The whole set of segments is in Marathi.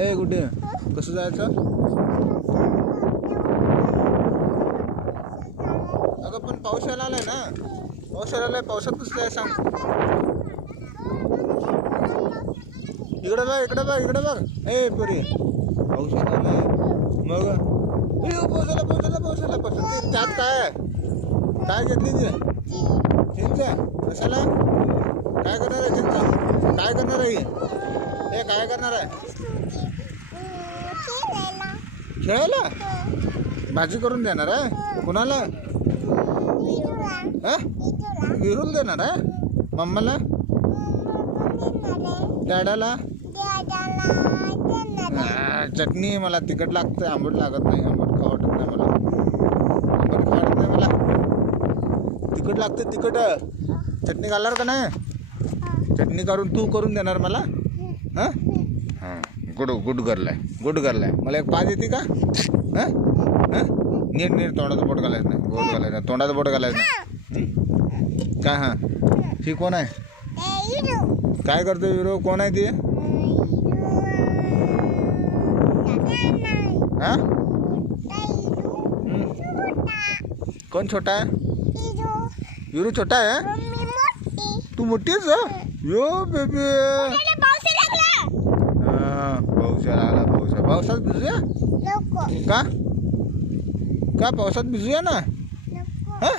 ए कुठे कसं जायचं? अगं पण पाऊस यायला आलाय ना, पाऊस यायला आलाय. पावसात कसं आहे सांग? इकडे बघ इकडे बघ इकडे बघ. ए पुरी पाऊस यायला आलाय मग. पावसाला पावसाला पावसाला पावसाला त्यात काय काय घेतली ती चिंच? कशाला काय करणार आहे चिंच? काय करणार आहे हे? काय करणार आहे? खेळायला भाजी करून देणार आहे कुणाला? हा विरून देणार आहे मम्माला डॅडाला? चटणी मला तिखट लागतं, आंबट लागत नाही. आंबट खावं वाटत नाही मला. आंबट खावं वाटत नाही मला. तिखट लागते तिखट. चटणी घालणार का नाही? चटणी करून तू करून देणार मला? हां हां गुड गुड गर्ल आहे, गुड गर्ल आहे. मला एक पाच येते का? हां हां नीट नीट तोंडाचं बोट घालायचं नाही, बोट घालायचं नाही, तोंडाचं बोट घालायचं नाही. काय? हां ही कोण आहे? काय करतो विरो? कोण आहे ती? हां कोण छोटा आहे? विरू छोटा आहे. तू मोठी आहेस? यो बेबी पाऊस आला. पावसात भिजूया का? का पावसात भिजूया ना? हा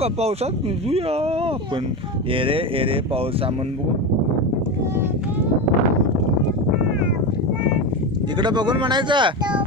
का पावसात भिजूया आपण? एरे एरे पावसा म्हणून बघू. इकडं बघून म्हणायचं